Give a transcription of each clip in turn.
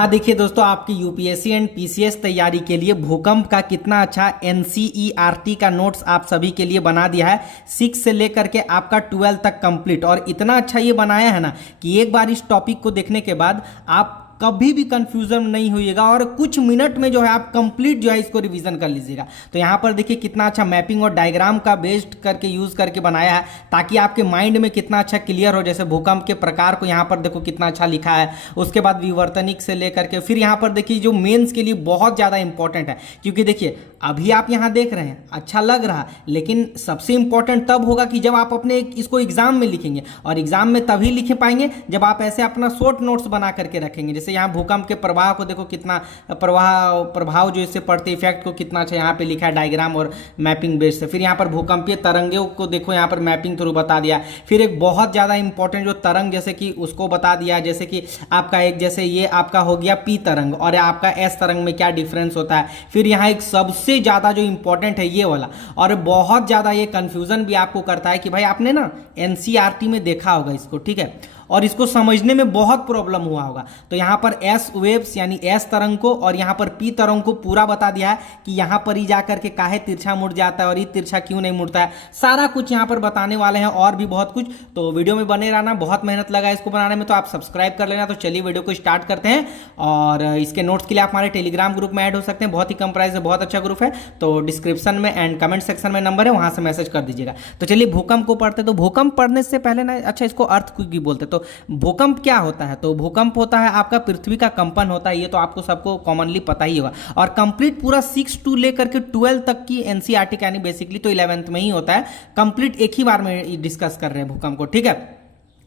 यहाँ देखिए दोस्तों, आपकी यूपीएससी एंड पीसीएस तैयारी के लिए भूकंप का कितना अच्छा एनसीईआरटी का नोट्स आप सभी के लिए बना दिया है। 6 से लेकर के आपका 12 तक कंप्लीट, और इतना अच्छा ये बनाया है ना कि एक बार इस टॉपिक को देखने के बाद आप कभी भी कंफ्यूजन नहीं होइएगा और कुछ मिनट में जो है आप कंप्लीट जो है इसको रिवीजन कर लीजिएगा। तो यहाँ पर देखिए कितना अच्छा मैपिंग और डायग्राम का बेस्ड करके यूज करके बनाया है, ताकि आपके माइंड में कितना अच्छा क्लियर हो। जैसे भूकंप के प्रकार को यहाँ पर देखो कितना अच्छा लिखा है, उसके बाद विवर्तनिक से लेकर के फिर यहाँ पर देखिए जो मेंस के लिए बहुत ज़्यादा इंपॉर्टेंट है। क्योंकि देखिए अभी आप यहाँ देख रहे हैं अच्छा लग रहा, लेकिन सबसे इंपॉर्टेंट तब होगा कि जब आप अपने इसको एग्जाम में लिखेंगे, और एग्जाम में तभी लिख पाएंगे जब आप ऐसे अपना शॉर्ट नोट्स बना करके रखेंगे। जैसे यहाँ भूकंप के प्रवाह को देखो कितना प्रभाव जो इससे पड़ते इफेक्ट को कितना अच्छा यहाँ पे लिखा है डायग्राम और मैपिंग बेस से। फिर यहाँ पर भूकंपीय तरंगों को देखो यहाँ पर मैपिंग थ्रू बता दिया। फिर एक बहुत ज़्यादा इंपॉर्टेंट जो तरंग जैसे कि उसको बता दिया, जैसे कि आपका एक जैसे ये आपका हो गया पी तरंग और आपका एस तरंग में क्या डिफरेंस होता है। फिर यहाँ एक सबसे ज़्यादा जो इंपॉर्टेंट है ये वाला, और बहुत ज़्यादा ये कंफ्यूजन भी आपको करता है कि भाई आपने ना एनसीईआरटी में देखा होगा इसको, ठीक है, और इसको समझने में बहुत प्रॉब्लम हुआ होगा। तो यहाँ पर एस वेव्स यानी एस तरंग को और यहाँ पर पी तरंग को पूरा बता दिया है कि यहाँ पर ही जाकर के काहे तिरछा मुड़ जाता है और ये तिरछा क्यों नहीं मुड़ता है, सारा कुछ यहाँ पर बताने वाले हैं और भी बहुत कुछ। तो वीडियो में बने रहना, बहुत मेहनत लगा इसको बनाने में, तो आप सब्सक्राइब कर लेना। तो चलिए वीडियो को स्टार्ट करते हैं, और इसके नोट्स के लिए आप हमारे टेलीग्राम ग्रुप में ऐड हो सकते हैं। बहुत ही कम प्राइस है, बहुत अच्छा ग्रुप है। तो डिस्क्रिप्शन में एंड कमेंट सेक्शन में नंबर है, वहां से मैसेज कर दीजिएगा। तो चलिए भूकंप को पढ़ते। तो भूकंप पढ़ने से पहले ना अच्छा इसको अर्थक्वेक भी बोलते। तो भूकंप क्या होता है? तो भूकंप होता है आपका पृथ्वी का कंपन होता है, ये तो आपको सबको कॉमनली पता ही होगा। और कंप्लीट पूरा 6 टू लेकर के 12 तक की एनसीईआरटी यानी बेसिकली तो 11th में ही होता है। कंप्लीट एक ही बार में डिस्कस कर रहे हैं भूकंप को, ठीक है।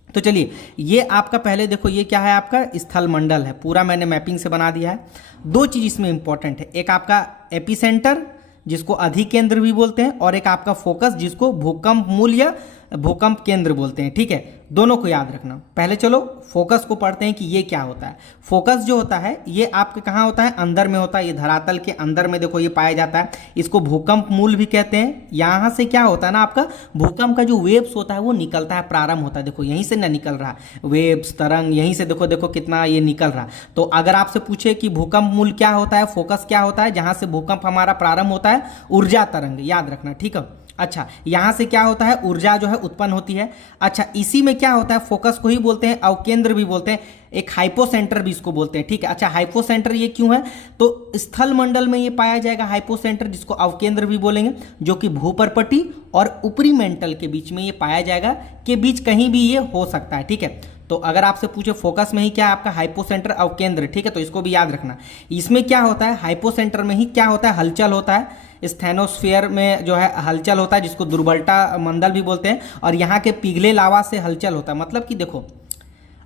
तो चलिए ये आपका पहले देखो ये क्या है, आपका स्थल मंडल है, पूरा मैंने मैपिंग से बना दिया है। दो चीज इसमें इंपॉर्टेंट है, एक आपका एपिसेंटर जिसको अधिकेंद्र भी बोलते हैं, और एक आपका फोकस जिसको भूकंप मूल या भूकंप केंद्र बोलते हैं, ठीक है। दोनों को याद रखना। पहले चलो फोकस को पढ़ते हैं कि ये क्या होता है। फोकस जो होता है ये आपके कहाँ होता है, अंदर में होता है, ये धरातल के अंदर में देखो ये पाया जाता है। इसको भूकंप मूल भी कहते हैं। यहाँ से क्या होता है ना, आपका भूकंप का जो वेव्स होता है वो निकलता है, प्रारंभ होता है, देखो यहीं से ना निकल रहा है वेव्स तरंग, यहीं से देखो देखो कितना ये निकल रहा। तो अगर आपसे पूछे कि भूकंप मूल क्या होता है, फोकस क्या होता है, जहां से भूकंप हमारा प्रारंभ होता है, ऊर्जा तरंग, याद रखना, ठीक है। अच्छा यहां से क्या होता है, ऊर्जा जो है उत्पन्न होती है। अच्छा इसी में क्या होता है, फोकस को ही बोलते हैं अवकेंद्र भी बोलते हैं, एक हाइपोसेंटर भी इसको बोलते हैं, ठीक है। अच्छा हाइपोसेंटर ये क्यों है, तो स्थल मंडल में ये पाया जाएगा हाइपोसेंटर, जिसको अवकेंद्र भी बोलेंगे, जो कि भूपर्पटी और ऊपरी मेंटल के बीच में ये पाया जाएगा, के बीच कहीं भी ये हो सकता है, ठीक है। तो अगर आपसे पूछे फोकस में ही क्या है आपका हाइपोसेंटर अवकेंद्र, ठीक है, तो इसको भी याद रखना। इसमें क्या होता है, हाइपोसेंटर में ही क्या होता है, हलचल होता है, स्थैनोस्फीयर में जो है हलचल होता है, जिसको दुर्बलता मंडल भी बोलते हैं, और यहाँ के पिघले लावा से हलचल होता है। मतलब कि देखो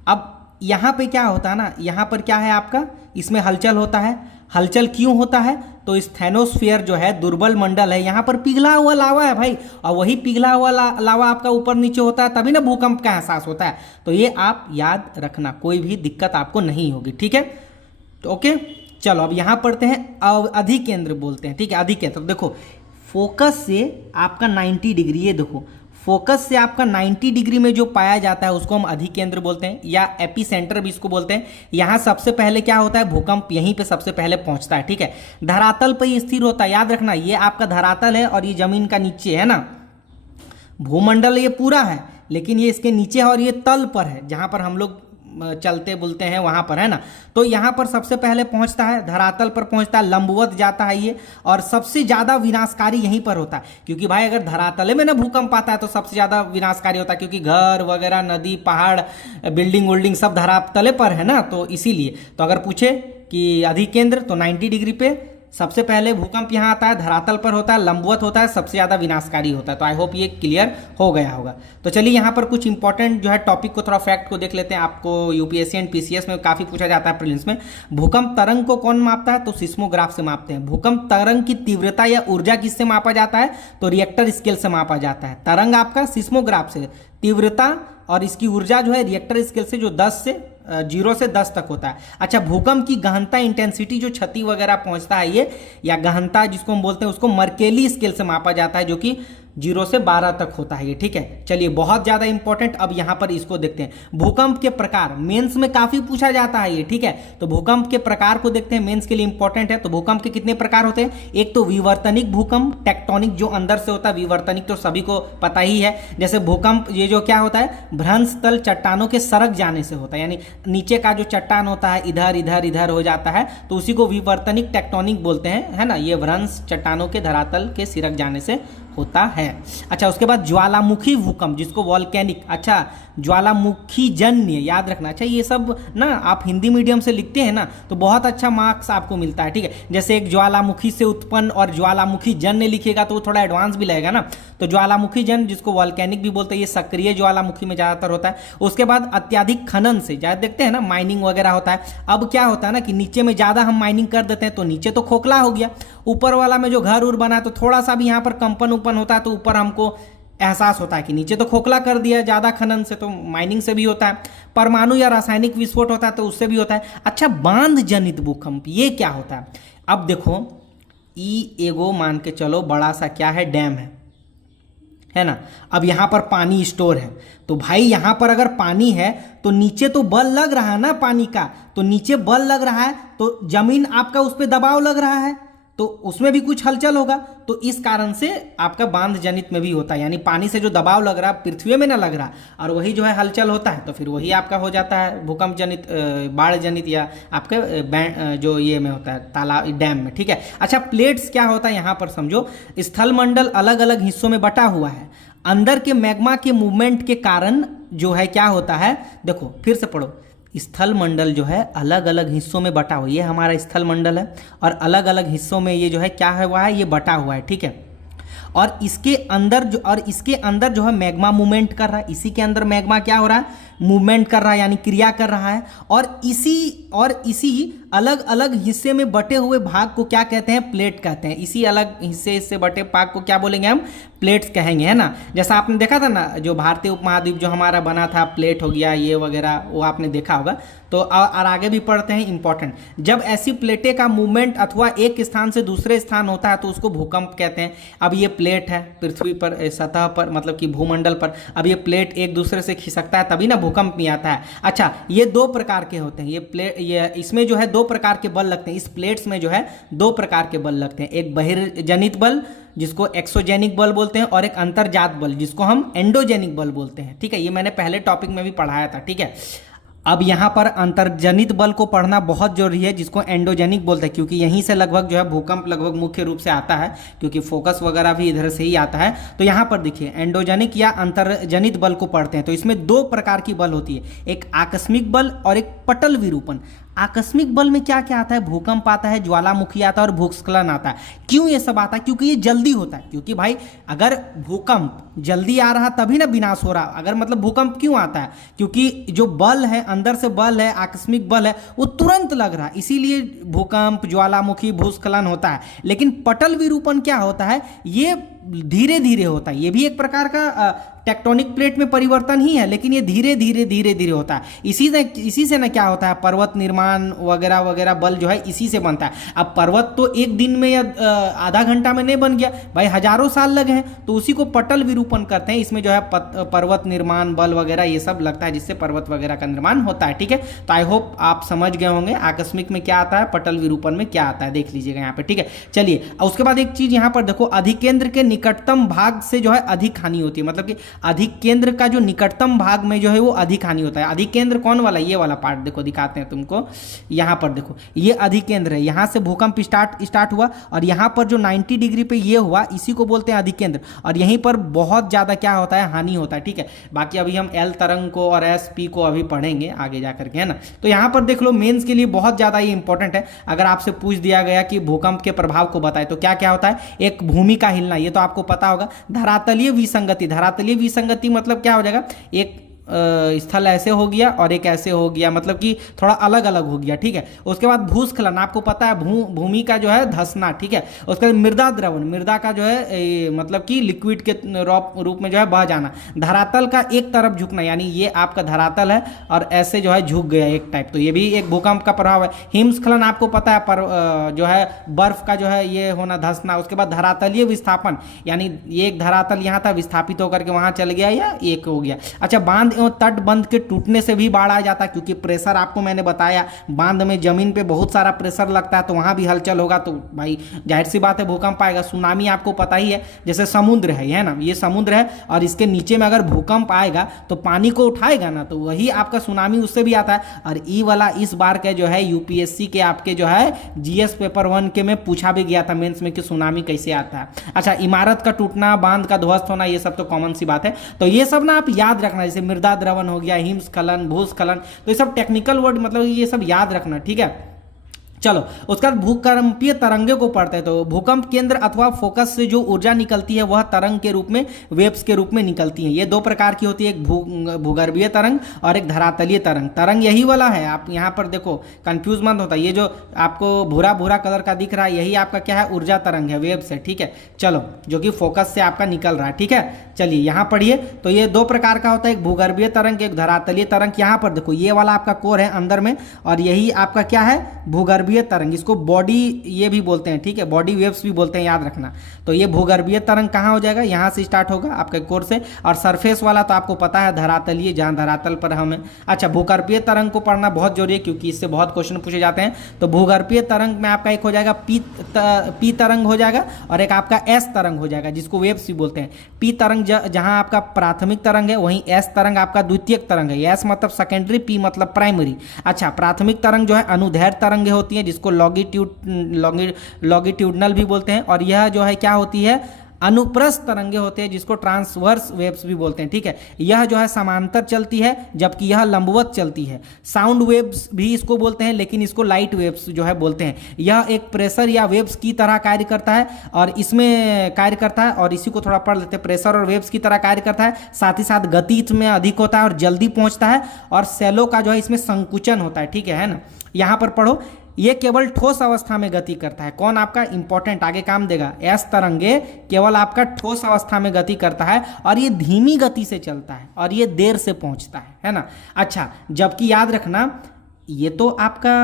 अब यहाँ पे क्या होता है ना, यहाँ पर क्या है आपका, इसमें हलचल होता है। हलचल क्यों होता है, तो स्थैनोस्फीयर जो है दुर्बल मंडल है, यहाँ पर पिघला हुआ लावा है भाई, और वही पिघला हुआ लावा आपका ऊपर नीचे होता है, तभी ना भूकंप का एहसास होता है। तो ये आप याद रखना, कोई भी दिक्कत आपको नहीं होगी, ठीक है। तो ओके चलो अब यहाँ पढ़ते हैं अधिकेंद्र बोलते हैं, ठीक है। अधिकेंद्र देखो फोकस से आपका 90 डिग्री, ये देखो फोकस से आपका 90 डिग्री में जो पाया जाता है उसको हम अधिकेंद्र बोलते हैं, या एपिसेंटर भी इसको बोलते हैं। यहाँ सबसे पहले क्या होता है, भूकंप यहीं पे सबसे पहले पहुंचता है, ठीक है। धरातल पर ही स्थिर होता है, याद रखना, ये आपका धरातल है और ये जमीन का नीचे है ना, भूमंडल ये पूरा है, लेकिन ये इसके नीचे है और ये तल पर है, जहां पर हम लोग चलते बुलते हैं वहां पर, है ना। तो यहां पर सबसे पहले पहुंचता है, धरातल पर पहुंचता है, लंबवत जाता है ये, और सबसे ज्यादा विनाशकारी यहीं पर होता है। क्योंकि भाई अगर धरातल में ना भूकंप आता है तो सबसे ज्यादा विनाशकारी होता है, क्योंकि घर वगैरह, नदी, पहाड़, बिल्डिंग विल्डिंग सब धरातल पर है ना, तो इसीलिए। तो अगर पूछे कि अधिकेंद्र तो 90 डिग्री पे सबसे पहले भूकंप यहाँ आता है, धरातल पर होता है, लंबवत होता है, सबसे ज्यादा विनाशकारी होता है। तो आई होप ये क्लियर हो गया होगा। तो चलिए यहाँ पर कुछ इंपॉर्टेंट जो है टॉपिक को, थोड़ा फैक्ट को देख लेते हैं। आपको यूपीएससी एंड पीसीएस में काफी पूछा जाता है प्रीलिम्स में। भूकंप तरंग को कौन मापता है, तो सिस्मोग्राफ से मापते हैं। भूकंप तरंग की तीव्रता या ऊर्जा किससे मापा जाता है, तो रिएक्टर स्केल से मापा जाता है। तरंग आपका सिस्मोग्राफ से, तीव्रता और इसकी ऊर्जा जो है रिएक्टर स्केल से, जो 0 से 10 तक होता है। अच्छा भूकंप की गहनता, इंटेंसिटी, जो क्षति वगैरह पहुंचता है ये, या गहनता जिसको हम बोलते हैं, उसको मर्केली स्केल से मापा जाता है, जो कि 0 से 12 तक होता है ये, ठीक है। चलिए बहुत ज्यादा इंपॉर्टेंट, अब यहां पर इसको देखते हैं। भूकंप के प्रकार मेंस में काफी पूछा जाता है ये, ठीक है। तो भूकंप के प्रकार को देखते हैं, मेंस के लिए इंपॉर्टेंट है। तो भूकंप के कितने प्रकार होते हैं? एक तो विवर्तनिक भूकंप, टेक्टोनिक जो अंदर से होता है, विवर्तनिक तो सभी को पता ही है। जैसे भूकंप ये जो क्या होता है, भ्रंश तल चट्टानों के सरक जाने से होता है, यानी नीचे का जो चट्टान होता है इधर इधर इधर हो जाता है, तो उसी को विवर्तनिक टेक्टोनिक बोलते हैं, है ना। ये भ्रंश चट्टानों के धरातल के सिरक जाने से होता है। अच्छा, उसके बाद ज्वालामुखी भूकंप जिसको वॉल्केनिक, अच्छा ज्वालामुखी जन्य याद रखना। अच्छा ये सब ना आप हिंदी मीडियम से लिखते हैं ना तो बहुत अच्छा मार्क्स आपको मिलता है, ठीक है। जैसे एक ज्वालामुखी से उत्पन्न और ज्वालामुखी जन्य लिखिएगा तो वो थोड़ा एडवांस भी लगेगा ना। तो ज्वालामुखी जन्य जिसको वॉल्केनिक भी बोलते हैं, ये सक्रिय ज्वालामुखी में ज्यादातर होता है। उसके बाद अत्यधिक खनन से, ज्यादा देखते हैं ना माइनिंग वगैरह होता है। अब क्या होता है ना कि नीचे में ज्यादा हम माइनिंग कर देते हैं तो नीचे तो खोखला हो गया, ऊपर वाला में जो घर उर बना तो थोड़ा सा भी यहाँ पर कंपन उपन होता है तो ऊपर हमको एहसास होता है कि नीचे तो खोखला कर दिया ज्यादा खनन से, तो माइनिंग से भी होता है। परमाणु या रासायनिक विस्फोट होता है तो उससे भी होता है। अच्छा, बांध जनित भूकंप ये क्या होता है? अब देखो ई एगो मान के चलो बड़ा सा क्या है, डैम है ना। अब यहां पर पानी स्टोर है, तो भाई यहां पर अगर पानी है तो नीचे तो बल लग रहा है ना पानी का, तो नीचे बल लग रहा है तो जमीन आपका उस पर दबाव लग रहा है तो उसमें भी कुछ हलचल होगा। तो इस कारण से आपका बांध जनित में भी होता है, यानी पानी से जो दबाव लग रहा है पृथ्वी में ना लग रहा और वही जो है हलचल होता है, तो फिर वही आपका हो जाता है भूकंप जनित, बाढ़ जनित या आपके जो ये में होता है तालाब डैम में, ठीक है। अच्छा, प्लेट्स क्या होता है यहाँ पर समझो। स्थलमंडल अलग अलग हिस्सों में बटा हुआ है, अंदर के मैग्मा के मूवमेंट के कारण जो है क्या होता है, देखो फिर से पढ़ो। स्थल मंडल जो है अलग अलग हिस्सों में बटा हुआ, ये हमारा स्थल मंडल है और अलग अलग हिस्सों में ये जो है क्या है हुआ है, ये बटा हुआ है, ठीक है। और इसके अंदर जो है मैग्मा मूवमेंट कर रहा है, इसी के अंदर मैग्मा क्या हो रहा है, मूवमेंट कर रहा है, यानी क्रिया कर रहा है। और इसी अलग अलग हिस्से में बटे हुए भाग को क्या कहते हैं, प्लेट कहते हैं। इसी अलग हिस्से बटे भाग को क्या बोलेंगे हम, प्लेट्स कहेंगे, है ना। जैसा आपने देखा था ना जो भारतीय उपमहाद्वीप जो हमारा बना था, प्लेट हो गया ये वगैरह, वो आपने देखा होगा। तो और आगे भी पढ़ते हैं, इंपॉर्टेंट। जब ऐसी प्लेटें का मूवमेंट अथवा एक स्थान से दूसरे स्थान होता है तो उसको भूकंप कहते हैं। अब ये प्लेट है पृथ्वी पर सतह पर, मतलब कि भूमंडल पर, अब ये प्लेट एक दूसरे से खिसकता है तभी ना भूकंप नहीं आता है। अच्छा, ये दो प्रकार के होते हैं, ये इसमें जो है दो प्रकार के बल लगते हैं, इस प्लेट्स में जो है दो प्रकार के बल लगते हैं। एक बहिर्जनित बल जिसको एक्सोजेनिक बल बोलते हैं और एक अंतर्जात बल जिसको हम एंडोजेनिक बल बोलते हैं, ठीक है। ये मैंने पहले टॉपिक में भी पढ़ाया था, ठीक है। अब यहाँ पर अंतर्जनित बल को पढ़ना बहुत जरूरी है जिसको एंडोजेनिक बोलते हैं, क्योंकि यहीं से लगभग जो है भूकंप लगभग मुख्य रूप से आता है, क्योंकि फोकस वगैरह भी इधर से ही आता है। तो यहाँ पर देखिए एंडोजेनिक या अंतर्जनित बल को पढ़ते हैं तो इसमें दो प्रकार की बल होती है, एक आकस्मिक बल और एक पटल विरूपण। आकस्मिक बल में क्या क्या आता है, भूकंप आता है, ज्वालामुखी आता है और भूस्खलन आता है। क्यों ये सब आता है, क्योंकि ये जल्दी होता है, क्योंकि भाई अगर भूकंप जल्दी आ रहा तभी ना विनाश हो रहा। अगर मतलब भूकंप क्यों आता है, क्योंकि जो बल है अंदर से बल है, आकस्मिक बल है, वो तुरंत लग रहा है, इसीलिए भूकंप ज्वालामुखी भूस्खलन होता है। लेकिन पटल विरूपण क्या होता है, ये धीरे धीरे होता है, ये भी एक प्रकार का टेक्टोनिक प्लेट में परिवर्तन ही है, लेकिन ये धीरे धीरे होता है। इसी से ना क्या होता है, पर्वत निर्माण वगैरह वगैरह बल जो है इसी से बनता है। अब पर्वत तो एक दिन में या आधा घंटा में नहीं बन गया भाई, हजारों साल लगे हैं, तो उसी को पटल विरूपण करते हैं। इसमें जो है पर्वत निर्माण बल वगैरह ये सब लगता है जिससे पर्वत वगैरह का निर्माण होता है, ठीक है। तो आई होप आप समझ गए होंगे आकस्मिक में क्या आता है, पटल विरूपण में क्या आता है, देख लीजिएगा यहाँ पे, ठीक है। चलिए उसके बाद एक चीज यहाँ पर देखो, अधिकेंद्र के निकटतम भाग से जो है अधिक हानि होती है, मतलब कि अधिक केंद्र का जो निकटतम भाग में जो है वो अधिक हानि होता है। अधिक केंद्र कौन वाला, ये वाला पार्ट देखो, दिखाते हैं तुमको। यहां पर देखो ये अधिक केंद्र है, यहां से भूकंप स्टार्ट हुआ और यहां पर जो 90 डिग्री पे ये हुआ इसी को बोलते हैं अधिक केंद्र, और यहीं पर बहुत ज्यादा क्या होता है, हानि होता है, ठीक है। बाकी अभी हम एल तरंग को और एस पी को अभी पढ़ेंगे आगे जाकर के, है ना। तो यहां पर देख लो मेंस के लिए बहुत ज्यादा ये इंपॉर्टेंट है। अगर आपसे पूछ दिया गया कि भूकंप के प्रभाव को बताए तो क्या क्या होता है, एक भूमि का हिलना, ये तो आपको पता होगा। धरातलीय विसंगति, धरातलीय विसंगति मतलब क्या हो जाएगा, एक स्थल ऐसे हो गया और एक ऐसे हो गया, मतलब कि थोड़ा अलग अलग हो गया, ठीक है। उसके बाद भूस्खलन, आपको पता है भूमि का जो है धंसना, ठीक है। उसके बाद मृदा द्रवण, मृदा का जो है मतलब कि लिक्विड के रूप में जो है बह जाना। धरातल का एक तरफ झुकना, यानी ये आपका धरातल है और ऐसे जो है झुक गया एक टाइप, तो ये भी एक भूकंप का प्रभाव है। हिमस्खलन आपको पता है, पर जो है बर्फ का जो है ये होना, धंसना। उसके बाद धरातलीय विस्थापन, यानी ये एक धरातल यहाँ था, विस्थापित होकर के वहां चल गया या एक हो गया। अच्छा, बांध एवं तटबंध के टूटने से भी बाढ़ आ जाता है, क्योंकि प्रेशर आपको मैंने बताया, बांध में जमीन पे बहुत सारा प्रेशर लगता है, तो वहां भी हलचल होगा, तो भाई जाहिर सी बात है भूकंप आएगा। सुनामी आपको पता ही है, जैसे समुद्र है ना, ये समुद्र है और इसके नीचे में अगर भूकंप आएगा तो पानी को उठाएगा ना, तो वही आपका सुनामी उससे भी आता है। और ई वाला इस बार के जो है यूपीएससी के आपके जो है जीएस पेपर 1 के में पूछा भी गया था मेंस में कि सुनामी कैसे आता है। अच्छा, इमारत का टूटना, बांध का ध्वस्त होना, ये सब तो कॉमन सी बात है, तो ये सब ना आप याद रखना, जैसे मृदा द्रवण हो गया, हिमस्खलन, भूस्खलन, तो ये सब टेक्निकल वर्ड, मतलब ये सब याद रखना, ठीक है। चलो, उसका भूकंपीय तरंगे को पढ़ते हैं। तो भूकंप केंद्र अथवा फोकस से जो ऊर्जा निकलती है वह तरंग के रूप में, वेव्स के रूप में निकलती है। ये दो प्रकार की होती है, एक भूगर्भीय तरंग और एक धरातलीय तरंग। तरंग यही वाला है, आप यहाँ पर देखो कंफ्यूज मत होता, ये जो आपको भूरा भूरा कलर का दिख रहा है यही आपका क्या है, ऊर्जा तरंग है, वेव्स है, ठीक है। चलो, जो कि फोकस से आपका निकल रहा है, ठीक है। चलिए यहाँ पढ़िए, तो ये दो प्रकार का होता है, एक भूगर्भीय तरंग, एक धरातलीय तरंग। यहाँ पर देखो ये वाला आपका कोर है अंदर में, और यही आपका क्या है, भूगर्भीय तरंग, इसको बॉडी ये भी बोलते हैं, ठीक है, बॉडी वेव्स भी बोलते हैं, याद रखना। तो ये भूगर्भीय तरंग कहाँ हो जाएगा, यहाँ से स्टार्ट होगा आपके कोर से, और सरफेस वाला तो आपको पता है धरातलीय, जहाँ धरातल पर हमें। अच्छा, भूगर्भीय तरंग को पढ़ना बहुत जरूरी है, क्योंकि इससे बहुत क्वेश्चन पूछे जाते हैं। तो भूगर्भीय तरंग में आपका एक हो जाएगा पी तरंग हो जाएगा, और एक आपका एस तरंग हो जाएगा, जिसको वेव्स भी बोलते हैं। पी तरंग जहाँ आपका प्राथमिक तरंग है, वहीं एस तरंग आपका द्वितीयक तरंग है। एस मतलब सेकेंडरी, पी मतलब प्राइमरी। अच्छा, प्राथमिक तरंग जो है अनुदैर्ध्य तरंगें होती हैं, जिसको लॉन्गिट्यूडनल भी बोलते हैं, और यह जो है क्या होती है, अनुप्रस्थ तरंगे होते हैं, जिसको ट्रांसवर्स वेव्स भी बोलते हैं, ठीक है। यह जो है समांतर चलती है, जबकि यह लंबवत चलती है। साउंड वेव्स भी इसको बोलते हैं, लेकिन इसको लाइट वेव्स जो है बोलते हैं। यह एक प्रेशर या वेव्स की तरह कार्य करता है, और इसमें कार्य करता है, और इसी को थोड़ा पढ़ लेते हैं। प्रेशर और वेव्स की तरह कार्य करता है, साथ ही साथ गति इसमें अधिक होता है और जल्दी पहुंचता है, और सेलो का जो है इसमें संकुचन होता है, ठीक है ना। यहाँ पर पढ़ो, ये केवल ठोस अवस्था में गति करता है। कौन आपका इंपॉर्टेंट, आगे काम देगा। एस तरंगे केवल आपका ठोस अवस्था में गति करता है, और ये धीमी गति से चलता है, और ये देर से पहुंचता है ना। अच्छा, जबकि याद रखना, ये तो आपका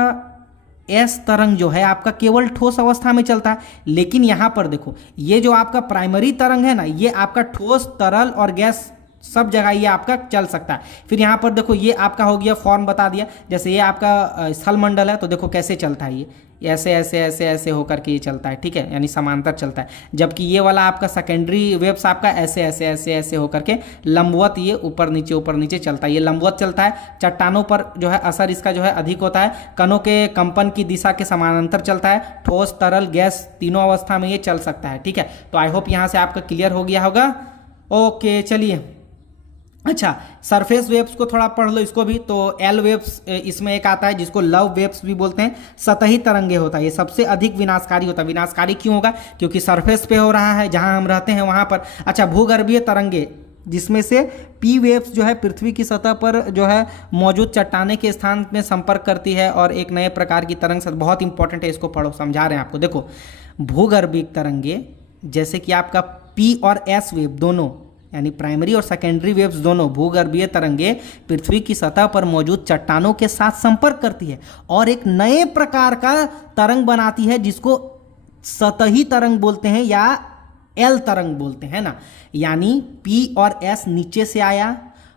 एस तरंग जो है आपका केवल ठोस अवस्था में चलता है, लेकिन यहां पर देखो, ये जो आपका प्राइमरी तरंग है ना, ये आपका ठोस, तरल और गैस सब जगह ये आपका चल सकता है। फिर यहाँ पर देखो, ये आपका हो गया, फॉर्म बता दिया, जैसे ये आपका स्थल मंडल है, तो देखो कैसे चलता है, ये ऐसे ऐसे ऐसे ऐसे होकर के ये चलता है, ठीक है, यानी समांतर चलता है। जबकि ये वाला आपका सेकेंडरी वेव्स आपका ऐसे ऐसे ऐसे ऐसे होकर के लंबवत, ये ऊपर नीचे चलता है, ये लंबवत चलता है। चट्टानों पर जो है असर इसका जो है अधिक होता है। कणों के कंपन की दिशा के समानांतर चलता है। ठोस, तरल, गैस तीनों अवस्था में ये चल सकता है, ठीक है। तो आई होप यहाँ से आपका क्लियर हो गया होगा। ओके, चलिए। अच्छा, सरफेस वेव्स को थोड़ा पढ़ लो, इसको भी। तो एल वेव्स इसमें एक आता है, जिसको लव वेव्स भी बोलते हैं। सतही तरंगे होता है, ये सबसे अधिक विनाशकारी होता है। विनाशकारी क्यों होगा, क्योंकि सरफेस पे हो रहा है, जहां हम रहते हैं वहां पर। अच्छा, भूगर्भीय तरंगे, जिसमें से पी वेव्स जो है पृथ्वी की सतह पर जो है मौजूद चट्टाने के स्थान में संपर्क करती है, और एक नए प्रकार की तरंग, बहुत इंपॉर्टेंट है, इसको पढ़ो, समझा रहे हैं आपको। देखो, भूगर्भीय तरंगे जैसे कि आपका पी और एस वेव दोनों, यानी प्राइमरी और सेकेंडरी वेव्स दोनों, भूगर्भीय तरंगे पृथ्वी की सतह पर मौजूद चट्टानों के साथ संपर्क करती है और एक नए प्रकार का तरंग बनाती है, जिसको सतही तरंग बोलते हैं या एल तरंग बोलते हैं ना। यानी पी और एस नीचे से आया,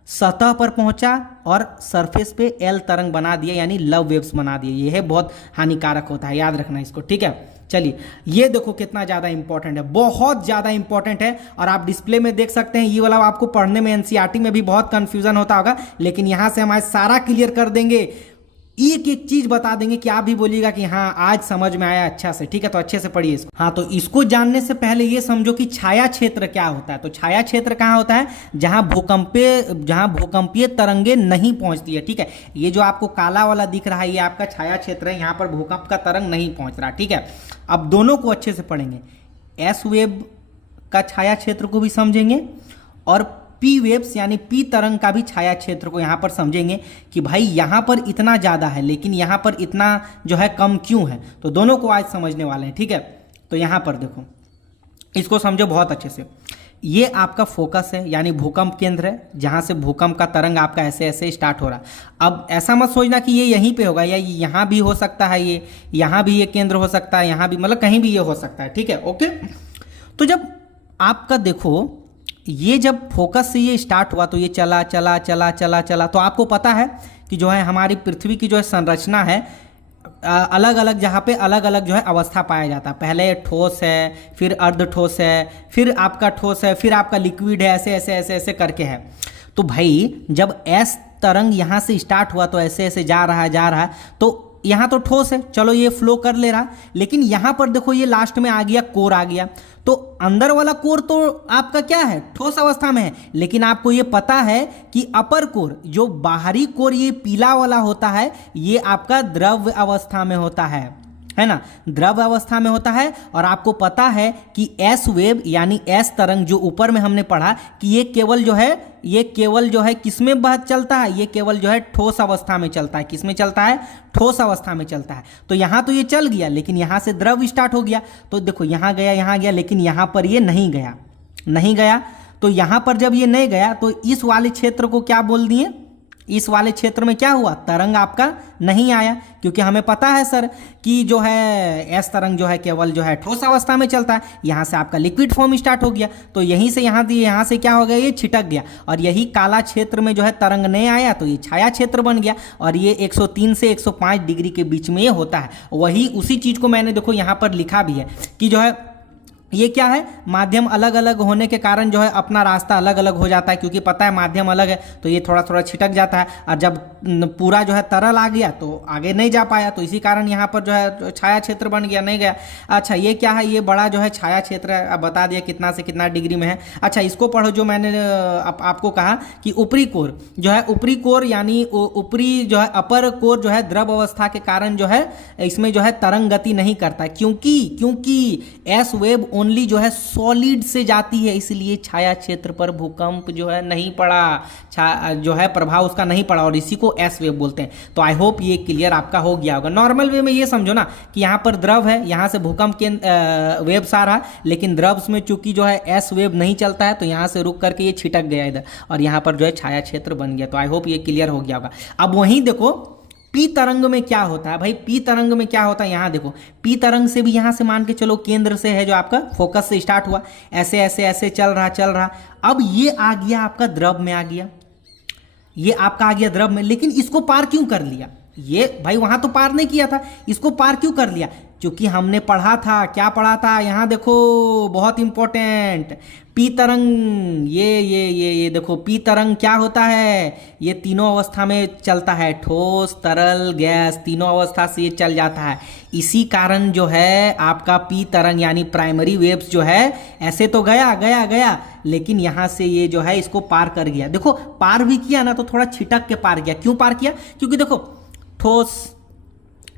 सतह पर पहुंचा और सरफेस पे एल तरंग बना दिया, यानी लव वेव्स बना दिए। ये है बहुत हानिकारक होता है, याद रखना इसको, ठीक है। चलिए, ये देखो कितना ज़्यादा इंपॉर्टेंट है, बहुत ज़्यादा इंपॉर्टेंट है, और आप डिस्प्ले में देख सकते हैं। ये वाला आपको पढ़ने में एनसीईआरटी में भी बहुत कंफ्यूजन होता होगा, लेकिन यहाँ से हम आज सारा क्लियर कर देंगे, एक एक चीज बता देंगे कि आप भी बोलिएगा कि हाँ आज समझ में आया अच्छा से, ठीक है। तो अच्छे से पढ़िए इसको। हाँ, तो इसको जानने से पहले ये समझो कि छाया क्षेत्र क्या होता है। तो छाया क्षेत्र कहाँ होता है, जहाँ भूकंपीय तरंगे नहीं पहुंचती है, ठीक है। ये जो आपको काला वाला दिख रहा है, ये आपका छाया क्षेत्र है, यहाँ पर भूकंप का तरंग नहीं पहुंच रहा, ठीक है। अब दोनों को अच्छे से पढ़ेंगे, एस वेव का छाया क्षेत्र को भी समझेंगे और पी वेव्स यानी पी तरंग का भी छाया क्षेत्र को यहाँ पर समझेंगे कि भाई यहाँ पर इतना ज़्यादा है लेकिन यहाँ पर इतना जो है कम क्यों है। तो दोनों को आज समझने वाले हैं, ठीक है। तो यहाँ पर देखो, इसको समझो बहुत अच्छे से। ये आपका फोकस है यानी भूकंप केंद्र है, जहाँ से भूकंप का तरंग आपका ऐसे ऐसे स्टार्ट हो रहा। अब ऐसा मत सोचना कि ये यहीं पे होगा या यहाँ भी हो सकता है, ये यहाँ भी ये केंद्र हो सकता है, यहाँ भी, मतलब कहीं भी ये हो सकता है, ठीक है, ओके। तो जब आपका देखो ये जब फोकस से ये स्टार्ट हुआ तो ये चला चला चला चला चला, तो आपको पता है कि जो है हमारी पृथ्वी की जो है संरचना है अलग अलग जहाँ पे अलग अलग जो है अवस्था पाया जाता है। पहले ठोस है, फिर अर्ध ठोस है, फिर आपका ठोस है, फिर आपका लिक्विड है, ऐसे ऐसे ऐसे ऐसे करके है। तो भाई जब एस तरंग यहाँ से स्टार्ट हुआ तो ऐसे ऐसे जा रहा है, तो यहाँ तो ठोस है, चलो ये फ्लो कर ले रहा, लेकिन यहाँ पर देखो ये लास्ट में आ गया कोर आ गया। तो अंदर वाला कोर तो आपका क्या है, ठोस अवस्था में है, लेकिन आपको ये पता है कि अपर कोर, जो बाहरी कोर ये पीला वाला होता है, ये आपका द्रव अवस्था में होता है ना, द्रव अवस्था में होता है। और आपको पता है कि एस वेव यानी एस तरंग जो ऊपर में हमने पढ़ा कि ये केवल जो है किस में चलता है, ये केवल जो है ठोस अवस्था में चलता है। किस में चलता है, ठोस अवस्था में चलता है। तो यहाँ तो ये चल गया, लेकिन यहाँ से द्रव स्टार्ट हो गया, तो देखो यहाँ गया, लेकिन यहाँ पर ये नहीं गया। तो यहाँ पर जब ये नहीं गया तो इस वाले क्षेत्र को क्या बोल दिए, इस वाले क्षेत्र में क्या हुआ, तरंग आपका नहीं आया, क्योंकि हमें पता है सर कि जो है एस तरंग जो है केवल जो है ठोस अवस्था में चलता है। यहाँ से आपका लिक्विड फॉर्म स्टार्ट हो गया, तो यहीं से यहाँ से क्या हो गया, ये छिटक गया, और यही काला क्षेत्र में जो है तरंग नहीं आया, तो ये छाया क्षेत्र बन गया। और ये 103 से 105 डिग्री के बीच में ये होता है। वही उसी चीज़ को मैंने देखो यहाँ पर लिखा भी है कि जो है ये क्या है, माध्यम अलग अलग होने के कारण जो है अपना रास्ता अलग अलग हो जाता है, क्योंकि पता है माध्यम अलग है तो ये थोड़ा थोड़ा छिटक जाता है। और जब पूरा जो है तरल आ गया तो आगे नहीं जा पाया, तो इसी कारण यहाँ पर जो है छाया क्षेत्र बन गया, नहीं गया। अच्छा ये क्या है, ये बड़ा जो है छाया क्षेत्र है, अब बता दिया कितना से कितना डिग्री में है। अच्छा इसको पढ़ो, जो मैंने आपको कहा कि ऊपरी कोर जो है, ऊपरी कोर यानी ऊपरी जो है अपर कोर जो है द्रव अवस्था के कारण जो है इसमें जो है तरंग गति नहीं करता, क्योंकि एस वेव ओनली जो है सॉलिड से जाती है, इसलिए छाया क्षेत्र पर भूकंप जो है नहीं पड़ा, जो है प्रभाव उसका नहीं पड़ा, और इसी को एस वेव बोलते हैं। तो आई होप ये क्लियर आपका हो गया होगा। नॉर्मल वे में ये समझो ना कि यहाँ पर द्रव है, यहाँ से भूकंप के वेव्स आ रहा, लेकिन द्रव में चूंकि जो है एस वेव नहीं चलता है, तो यहाँ से रुक करके ये छिटक गया इधर, और यहाँ पर जो है छाया क्षेत्र बन गया। तो आई होप ये क्लियर हो गया होगा। अब वहीं देखो पी तरंग में क्या होता है, भाई पी तरंग में क्या होता है, यहाँ देखो पी तरंग से भी यहाँ से मान के चलो केंद्र से है, जो आपका फोकस से स्टार्ट हुआ, ऐसे ऐसे ऐसे चल रहा। अब ये आ गया आपका द्रव में, आ गया ये आपका आ गया द्रव में, लेकिन इसको पार क्यों कर लिया, ये भाई वहां तो पार नहीं किया था, इसको पार क्यों कर लिया, क्योंकि हमने पढ़ा था, क्या पढ़ा था, यहाँ देखो बहुत इंपॉर्टेंट, पी तरंग, ये देखो पी तरंग क्या होता है, ये तीनों अवस्था में चलता है, ठोस तरल गैस, तीनों अवस्था से ये चल जाता है। इसी कारण जो है आपका पी तरंग यानी प्राइमरी वेव्स जो है ऐसे तो गया, लेकिन यहाँ से ये जो है इसको पार कर गया। देखो पार भी किया ना तो थोड़ा छिटक के पार किया। क्यों पार किया, क्योंकि देखो ठोस,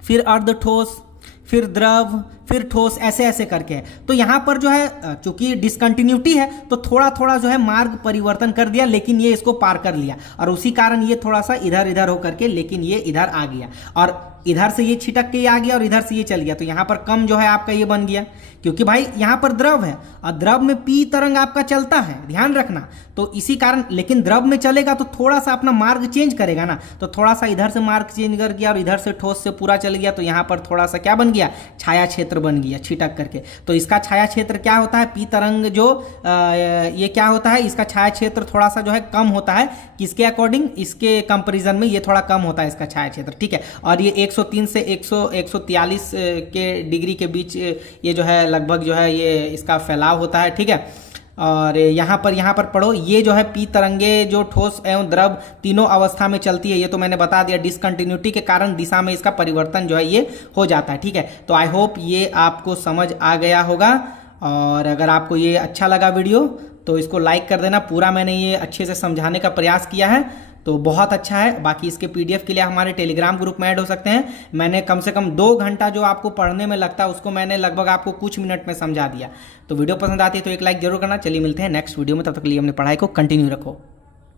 फिर अर्ध ठोस, फिर द्रव, फिर ठोस, ऐसे ऐसे करके है। तो यहाँ पर जो है चूंकि डिसकंटिन्यूटी है तो थोड़ा थोड़ा जो है मार्ग परिवर्तन कर दिया, लेकिन ये इसको पार कर लिया, और उसी कारण ये थोड़ा सा इधर इधर होकर के, लेकिन ये इधर आ गया, और इधर से ये छिटक के ये आ गया, और इधर से ये चल गया। तो यहाँ पर कम जो है आपका ये बन गया, क्योंकि भाई यहाँ पर द्रव है, और द्रव में पी तरंग आपका चलता है, ध्यान रखना। तो इसी कारण, लेकिन द्रव में चलेगा तो थोड़ा सा अपना मार्ग चेंज करेगा ना, तो थोड़ा सा इधर से मार्ग चेंज कर गया, और इधर से ठोस से पूरा चल गया, तो यहाँ पर थोड़ा सा क्या बन गया, छाया क्षेत्र बन गया छिटक करके। तो इसका छाया क्षेत्र क्या होता है, पी तरंग जो ये क्या होता है, इसका छाया क्षेत्र थोड़ा सा जो है कम होता है, किसके अकॉर्डिंग, इसके कंपैरिजन में ये थोड़ा कम होता है इसका छाया क्षेत्र, ठीक है। और ये 103 से 143 के डिग्री के बीच ये जो है लगभग जो है ये इसका फैलाव होता है, ठीक है। और यहाँ पर पढ़ो, ये जो है पी तरंगे जो ठोस एवं द्रव तीनों अवस्था में चलती है, ये तो मैंने बता दिया, डिसकंटिन्यूटी के कारण दिशा में इसका परिवर्तन जो है ये हो जाता है, ठीक है। तो आई होप ये आपको समझ आ गया होगा, और अगर आपको ये अच्छा लगा वीडियो तो इसको लाइक कर देना। पूरा मैंने ये अच्छे से समझाने का प्रयास किया है, तो बहुत अच्छा है। बाकी इसके पीडीएफ के लिए हमारे टेलीग्राम ग्रुप में ऐड हो सकते हैं। मैंने कम से कम 2 घंटा जो आपको पढ़ने में लगता है उसको मैंने लगभग आपको कुछ मिनट में समझा दिया। तो वीडियो पसंद आती है तो एक लाइक जरूर करना। चलिए मिलते हैं नेक्स्ट वीडियो में, तब तक के लिए अपनी पढ़ाई को कंटिन्यू रखो।